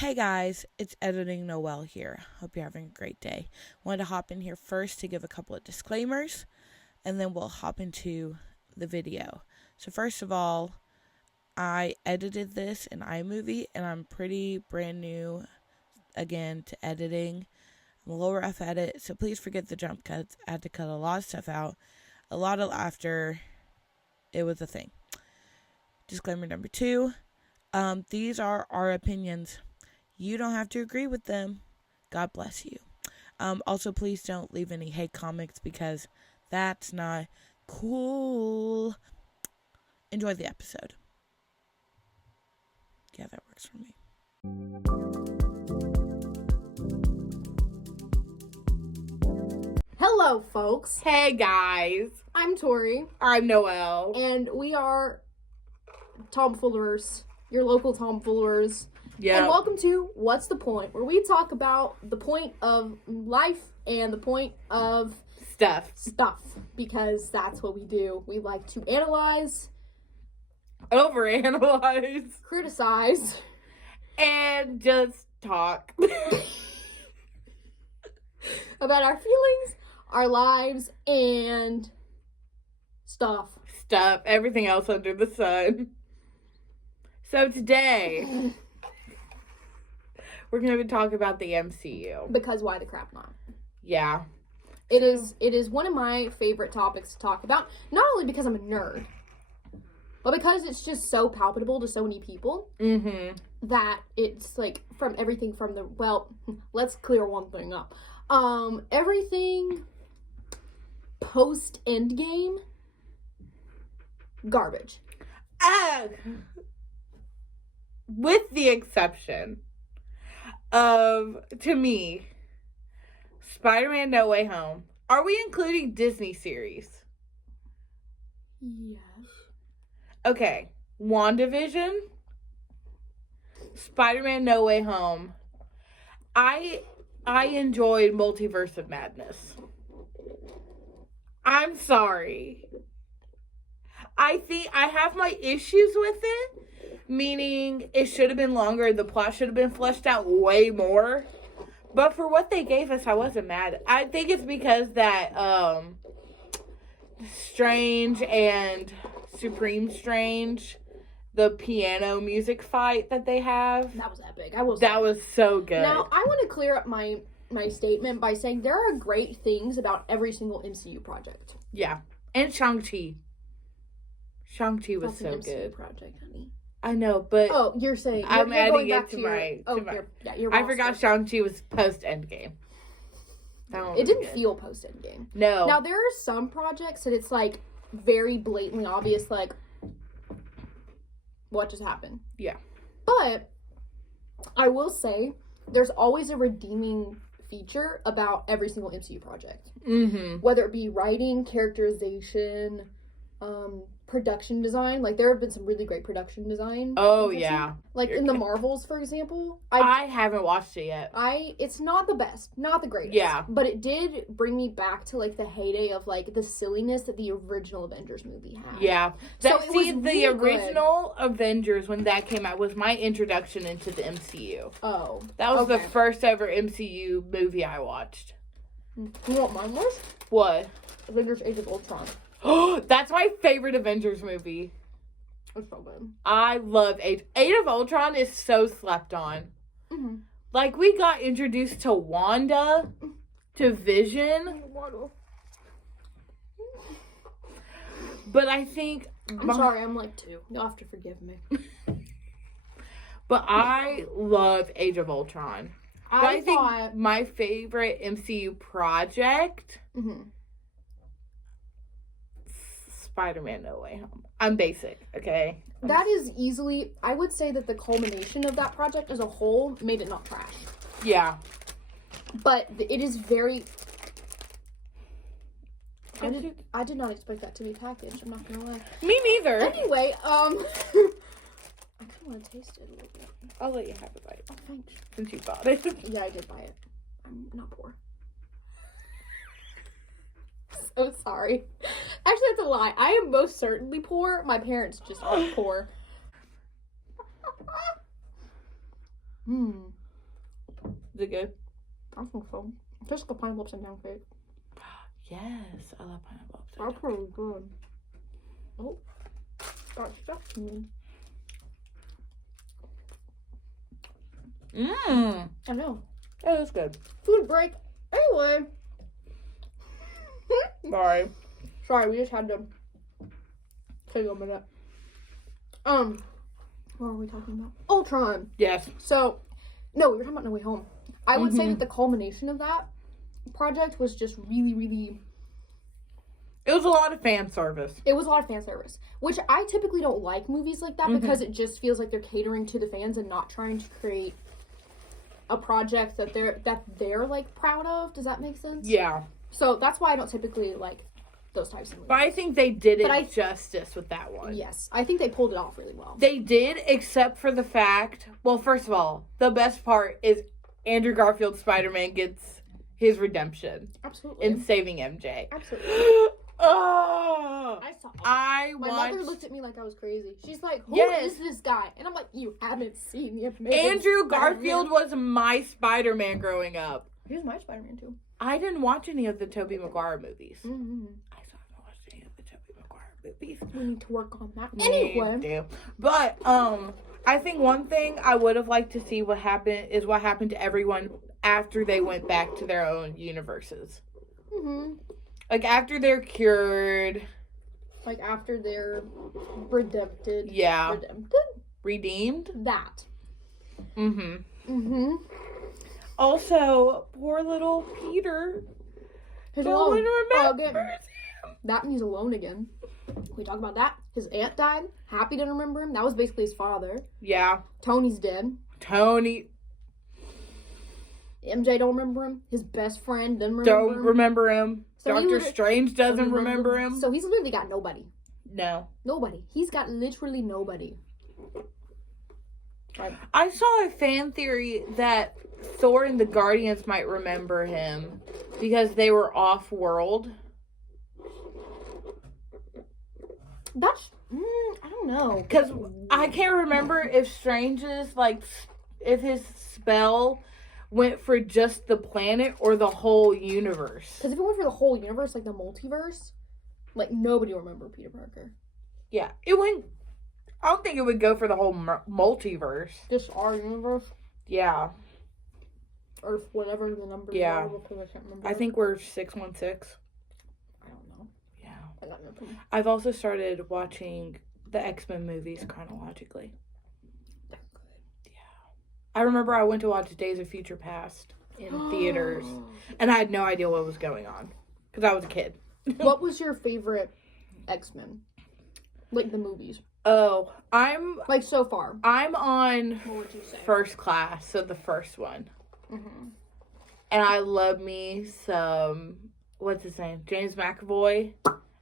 Hey guys, it's Editing Noelle here. Hope you're having a great day. Wanted to hop in here first to give a couple of disclaimers, and then we'll hop into the video. So first of all, I edited this in iMovie, and I'm pretty brand new, again, to editing. I'm a little rough at it, so please forget the jump cuts. I had to cut a lot of stuff out. A lot of laughter. It was a thing. Disclaimer number 2. These are our opinions. You don't have to agree with them. God bless you. Also, please don't leave any hate comments because that's not cool. Enjoy the episode. Yeah, that works for me. Hello, folks. Hey, guys. I'm Tori. I'm Noelle. And we are tomfoolers, your local tomfoolers. Yeah. And welcome to What's the Point, where we talk about the point of life and the point of Stuff. Because that's what we do. We like to analyze, overanalyze, criticize, and just talk about our feelings, our lives, and stuff. Everything else under the sun. So today, we're going to be talking about the MCU. Because why the crap not? Yeah. It is one of my favorite topics to talk about, not only because I'm a nerd, but because it's just so palpable to so many people that it's like from everything from the, well, let's clear one thing up. Everything post Endgame, garbage. With the exception of, to me, Spider-Man No Way Home. Are we including Disney series? Yes. Okay. WandaVision, Spider-Man No Way Home. I enjoyed Multiverse of Madness. I'm sorry. I think I have my issues with it, meaning it should have been longer. The plot should have been fleshed out way more. But for what they gave us, I wasn't mad. I think it's because that Strange and Supreme Strange, the piano music fight that they have. That was epic. That was so good. Now, I want to clear up my statement by saying there are great things about every single MCU project. Yeah. And Shang-Chi. Shang-Chi was so MCU good. project, honey. I know, but oh, you're saying I'm you're adding going it back to to my. your I forgot Shang-Chi was post Endgame. It didn't feel post Endgame. No. Now there are some projects that it's like very blatantly obvious, like what just happened. Yeah. But I will say there's always a redeeming feature about every single MCU project. Whether it be writing, characterization, production design. Like, there have been some really great production design. Oh, yeah. Like, in the Marvels, for example. I haven't watched it yet. It's not the best. Not the greatest. Yeah. But it did bring me back to, like, the heyday of, like, the silliness that the original Avengers movie had. Yeah. The original good. Avengers, when that came out, was my introduction into the MCU. Oh. That was the first ever MCU movie I watched. You know what mine was? What? Avengers Age of Ultron. Oh, that's my favorite Avengers movie. It's so good. I love Age of Ultron is so slept on. Like, we got introduced to Wanda, to Vision. But I think... I'm sorry, I'm like 2. You'll have to forgive me. But I love Age of Ultron. I think my favorite MCU project... Spider-Man No Way Home. I'm basic, okay? That is easily, I would say that the culmination of that project as a whole made it not trash. Yeah. But it is very... I did not expect that to be packaged, I'm not gonna lie. Me neither. Anyway, I kind of want to taste it a little bit. I'll let you have a bite. Oh, thanks. Since you bought it. Yeah, I did buy it. I'm not poor. So sorry. Actually, that's a lie. I am most certainly poor. My parents just aren't poor. Is it good? I think so. Just the pineapple upside down cake. Yes, I love pineapple upside That's really good. Oh, got stuck to me. Mmm. I know. That is good. Food break. Anyway. Sorry, we just had to take a minute. What were we talking about? Ultron. Yes. So, no, we were talking about No Way Home. I would say that the culmination of that project was just really, really... It was a lot of fan service. It was a lot of fan service, which I typically don't like movies like that because it just feels like they're catering to the fans and not trying to create a project that they're like proud of. Does that make sense? Yeah. So that's why I don't typically like those types of movies. But I think they did it justice with that one. Yes, I think they pulled it off really well. They did, except for the fact, well, first of all, the best part is Andrew Garfield's Spider-Man gets his redemption. Absolutely. In saving MJ. Absolutely. Oh! I saw it. My mother looked at me like I was crazy. She's like, "Who is this guy?" And I'm like, "You haven't seen the Amazing Andrew Spider-Man." Garfield was my Spider-Man growing up. He was my Spider-Man too. I didn't watch any of the Tobey Maguire movies. Mm-hmm. I still haven't watched any of the Tobey Maguire movies. We need to work on that. Anyway. But, I think one thing I would have liked to see what happened to everyone after they went back to their own universes. Mm-hmm. Like, after they're cured. Like, after they're redempted. Yeah. Redempted? Redeemed? That. Mm-hmm. Mm-hmm. Also, poor little Peter. His no one remembers him. That means alone again. We talk about that. His aunt died. Happy didn't remember him. That was basically his father. Yeah. Tony's dead. Tony. MJ don't remember him. His best friend didn't remember him. So Doctor Strange doesn't remember him. So he's literally got nobody. No. Nobody. He's got literally nobody. Right. I saw a fan theory that Thor and the Guardians might remember him because they were off-world. That's... I don't know. Because I can't remember if Strange's, like, if his spell went for just the planet or the whole universe. Because if it went for the whole universe, like the multiverse, like, nobody will remember Peter Parker. Yeah, it went... I don't think it would go for the whole multiverse. Just our universe? Yeah. Or whatever the number are, because I can't remember. I think we're 616. I don't know. Yeah. I got no clue. I've also started watching the X-Men movies chronologically. They're good. Yeah. I remember I went to watch Days of Future Past in theaters, and I had no idea what was going on, because I was a kid. What was your favorite X-Men? Like, the movies. Oh, I'm... Like, so far. I'm on What would you say? First Class, so the first one. Mm-hmm. And I love me some... What's his name? James McAvoy.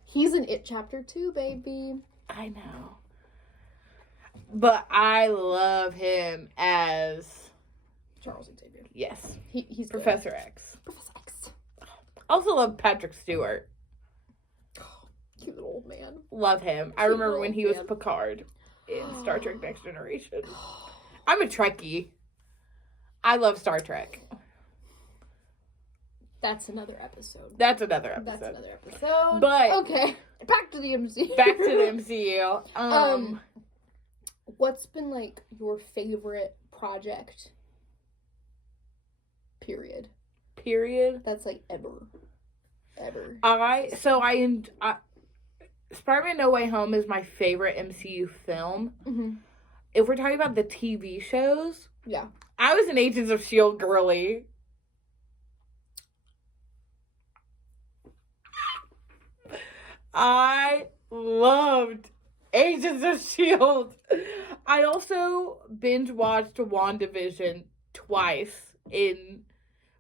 He's in It Chapter 2, baby. I know. But I love him as... Charles Xavier. Yes. He's Professor X. Professor X. Also love Patrick Stewart. Cute little old man. Love him. I remember when he was Picard in Star Trek Next Generation. I'm a Trekkie. I love Star Trek. That's another episode. That's another episode. That's another episode. But okay, back to the MCU. Back to the MCU. What's been like your favorite project? Period. That's like ever. Spider-Man No Way Home is my favorite MCU film. Mm-hmm. If we're talking about the TV shows, yeah, I was an Agents of S.H.I.E.L.D. girly. I loved Agents of S.H.I.E.L.D. I also binge watched WandaVision twice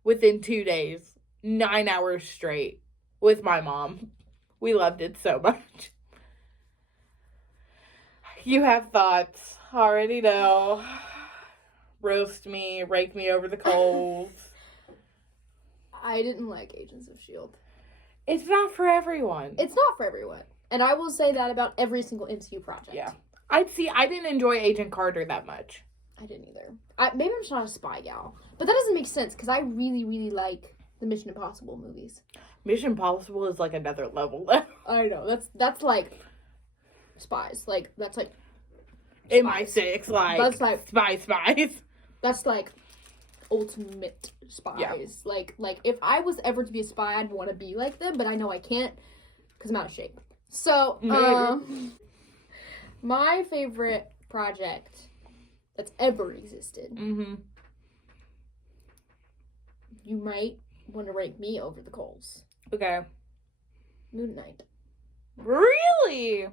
within 2 days, 9 hours straight with my mom. We loved it so much. You have thoughts. Already know. Roast me, rake me over the coals. I didn't like Agents of S.H.I.E.L.D. It's not for everyone. It's not for everyone. And I will say that about every single MCU project. Yeah. I didn't enjoy Agent Carter that much. I didn't either. Maybe I'm just not a spy gal. But that doesn't make sense because I really, really like the Mission Impossible movies. Mission Impossible is like another level. I know. That's like spies. Like, that's like MI6, like, that's like spies. That's like ultimate spies. Yeah. Like if I was ever to be a spy, I'd want to be like them, but I know I can't because I'm out of shape. So, my favorite project that's ever existed. Mm-hmm. You might want to rank me over the coals. Okay. Moon Knight. Really? Yeah.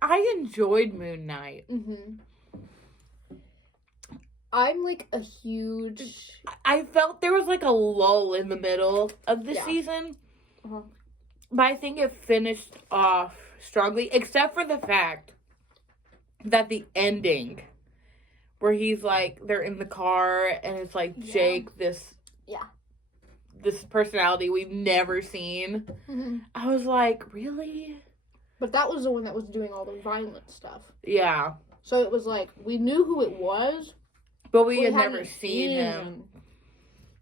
I enjoyed Moon Knight. Mm-hmm. I'm like a huge... I felt there was like a lull in the middle of the season. Uh-huh. But I think it finished off strongly, except for the fact that the ending, where he's like, they're in the car, and it's like Jake, this personality we've never seen. Mm-hmm. I was like, really? But that was the one that was doing all the violent stuff. Yeah. So it was like, we knew who it was, but we had never seen him.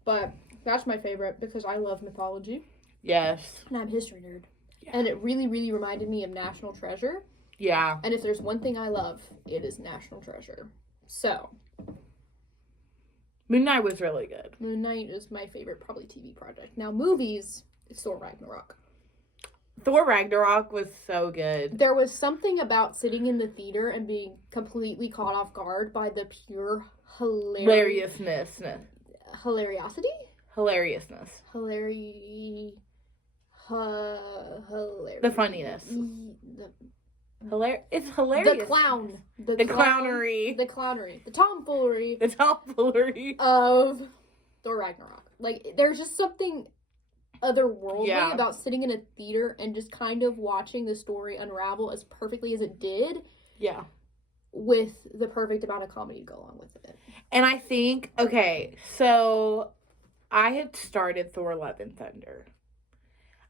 But that's my favorite because I love mythology. Yes. And I'm a history nerd. Yeah. And it really, really reminded me of National Treasure. Yeah. And if there's one thing I love, it is National Treasure. So. Moon Knight was really good. Moon Knight is my favorite, probably TV project. Now, movies, it's Thor Ragnarok. Thor Ragnarok was so good. There was something about sitting in the theater and being completely caught off guard by the pure Hilariousness. Hilariosity? Hilariousness. Hilarious. The funniness. It's hilarious. The clown. The clownery. The clownery. The tomfoolery. The tomfoolery. Of Thor Ragnarok. Like, there's just something otherworldly about sitting in a theater and just kind of watching the story unravel as perfectly as it did. Yeah. With the perfect amount of comedy to go along with it. And I think, okay, so I had started Thor Love and Thunder.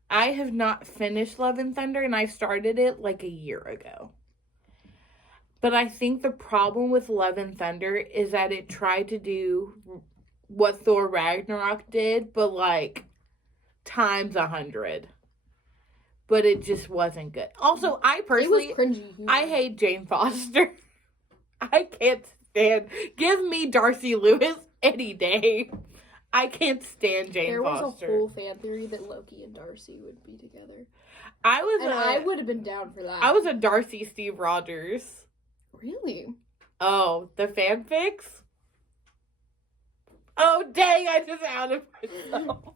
I have not finished Love and Thunder, and I started it like a year ago. But I think the problem with Love and Thunder is that it tried to do what Thor Ragnarok did, but like times 100. But it just wasn't good. Also, I personally, it was cringy. I hate Jane Foster. I can't stand. Give me Darcy Lewis any day. I can't stand Jane Foster. There was a whole fan theory that Loki and Darcy would be together. I would have been down for that. I was a Darcy Steve Rogers. Really? Oh, the fanfics? Oh, dang, I just outed myself.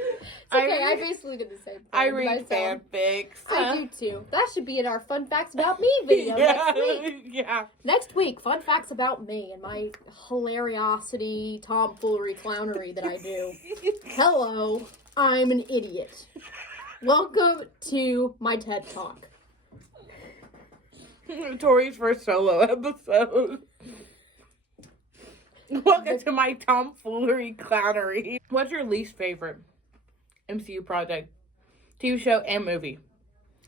It's okay, I basically did the same thing. I read fanfics. I do too. That should be in our Fun Facts About Me video next week. Yeah. Next week, Fun Facts About Me and my hilariosity, tomfoolery, clownery that I do. Hello, I'm an idiot. Welcome to my TED Talk. Tori's first solo episode. Welcome to my tomfoolery clownery. What's your least favorite MCU project? TV show and movie?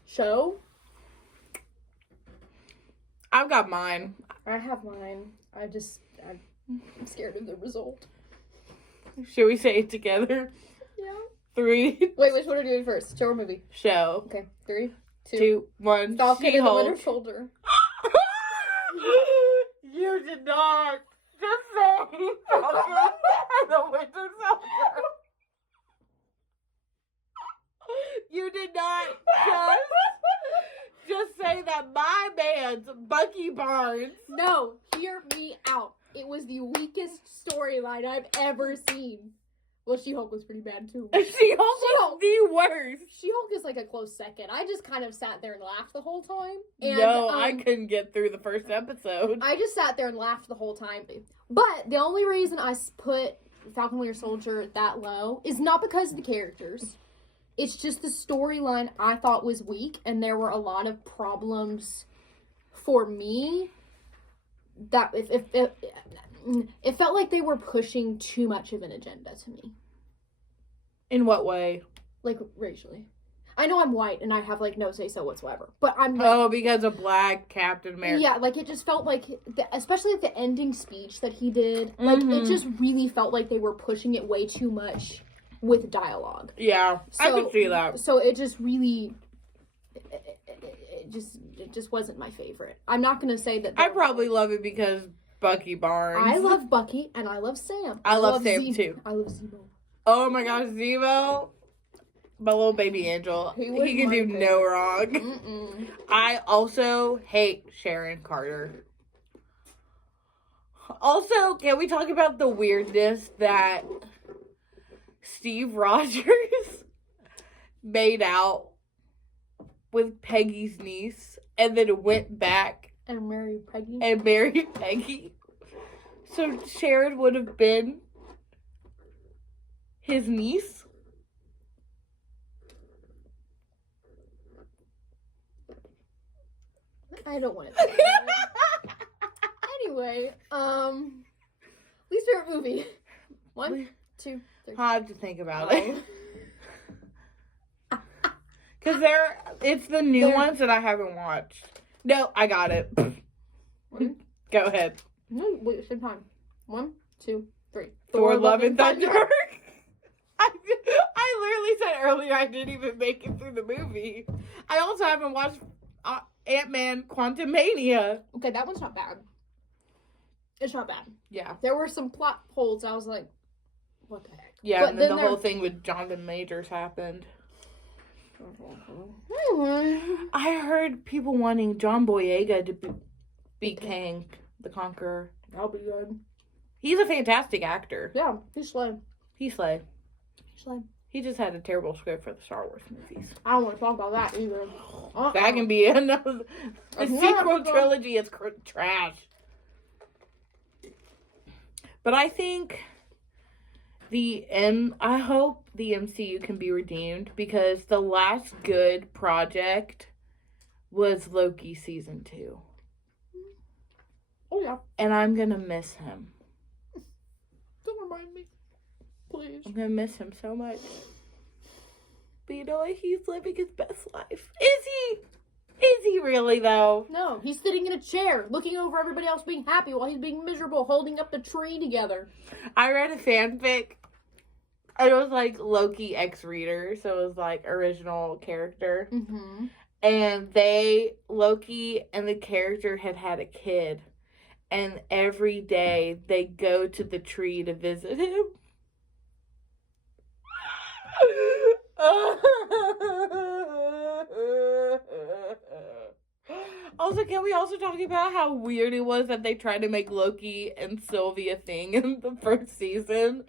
Show? I've got mine. I have mine. I'm scared of the result. Should we say it together? Yeah. 3. Wait, which one are we doing first? Show or movie? Show. Okay, 3, 2, 1. Falcon and the Winter Soldier. You did not just say Falcon and the Winter Soldier. You did not just say that my man's Bucky Barnes. No, hear me out. It was the weakest storyline I've ever seen. Well, She-Hulk was pretty bad too. She-Hulk was the worst. She-Hulk is like a close second. I just kind of sat there and laughed the whole time. And, no, I couldn't get through the first episode. I just sat there and laughed the whole time. But the only reason I put Falcon Winter Soldier that low is not because of the characters. It's just the storyline I thought was weak, and there were a lot of problems for me that it felt like they were pushing too much of an agenda to me. In what way? Like, racially. I know I'm white and I have, like, no say-so whatsoever. But I'm like... Oh, because of Black Captain America. Yeah, like, it just felt like, especially like the ending speech that he did, like, it just really felt like they were pushing it way too much with dialogue. Yeah, so, I could see that. So it just really... It just wasn't my favorite. I'm not going to say that... I probably love it because Bucky Barnes. I love Bucky and I love Sam. I love Sam, too. I love Zemo. Oh, my gosh, Zemo. My little baby angel. He can do no wrong. Mm-mm. I also hate Sharon Carter. Also, can we talk about the weirdness that Steve Rogers made out with Peggy's niece and then went back and married Peggy? So Sharon would have been his niece? I don't want to. Anyway, least favorite movie. 1, 2, 3. I have to think about it. Because it's the new ones that I haven't watched. No, I got it. Go ahead. No, wait, same time. 1, 2, 3. Thor, Love, and Thunder. I literally said earlier I didn't even make it through the movie. I also haven't watched Ant-Man Quantumania. Okay, that one's not bad. It's not bad. Yeah. There were some plot holes. I was like, what the heck? Yeah, but and then the whole thing with Jonathan Majors happened. I heard people wanting John Boyega to be Kang the Conqueror. That'll be good. He's a fantastic actor. Yeah, he's slay. He's slay. Slay. He just had a terrible script for the Star Wars movies. I don't want to talk about that either. That can be another. The sequel trilogy is trash. But I think I hope the MCU can be redeemed because the last good project was Loki season 2. Oh yeah. And I'm gonna miss him. Don't remind me. Please. I'm gonna miss him so much. But you know what? He's living his best life. Is he? Is he really, though? No, he's sitting in a chair, looking over everybody else being happy while he's being miserable, holding up the tree together. I read a fanfic. It was like Loki X-Reader, so it was like original character. Mm-hmm. And Loki and the character had a kid. And every day they go to the tree to visit him. Also, can we also talk about how weird it was that they tried to make Loki and Sylvie a thing in the first season?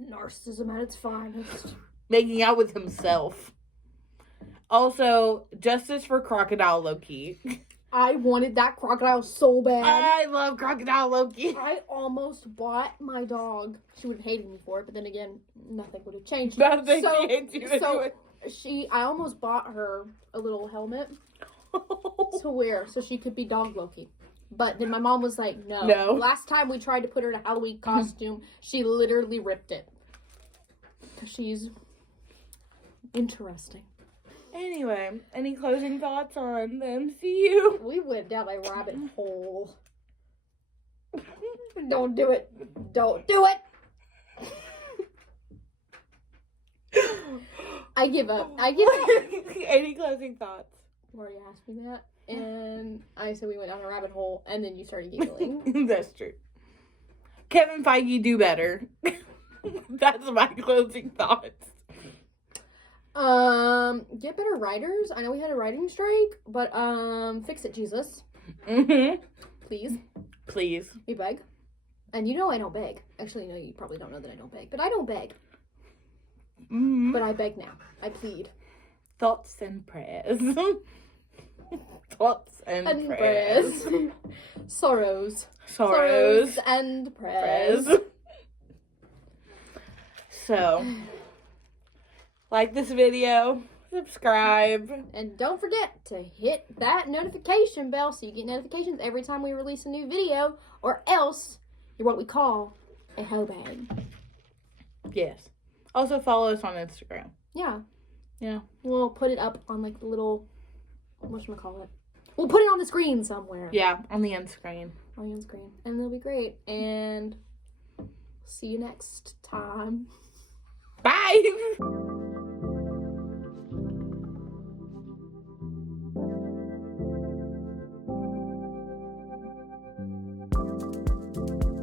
Narcissism at its finest. Making out with himself. Also, justice for Crocodile Loki. I wanted that crocodile so bad. I love Crocodile Loki. I almost bought my dog. She would have hated me for it, but then again, nothing would have changed. Nothing changed you anyway. I almost bought her a little helmet to wear so she could be dog Loki. But then my mom was like, no. Last time we tried to put her in a Halloween costume, she literally ripped it. She's interesting. Anyway, any closing thoughts on the MCU? We went down a rabbit hole. Don't do it. Don't do it. I give up. Any closing thoughts? You already asked me that. And I said we went down a rabbit hole, and then you started giggling. That's true. Kevin Feige, do better. That's my closing thoughts. Get better writers. I know we had a writing strike, but fix it, Jesus. Mm-hmm. Please. We beg. And you know I don't beg. Actually, no, you probably don't know that I don't beg, but I don't beg. Mm-hmm. But I beg now. I plead. Thoughts and prayers. Thoughts and prayers. Sorrows and prayers. So, like this video, subscribe. And don't forget to hit that notification bell so you get notifications every time we release a new video, or else you're what we call a hoe bag. Yes. Also follow us on Instagram. Yeah. Yeah. We'll put it up on like the little, whatchamacallit. We'll put it on the screen somewhere. Yeah, on the end screen. On the end screen. And it'll be great. And see you next time. Bye!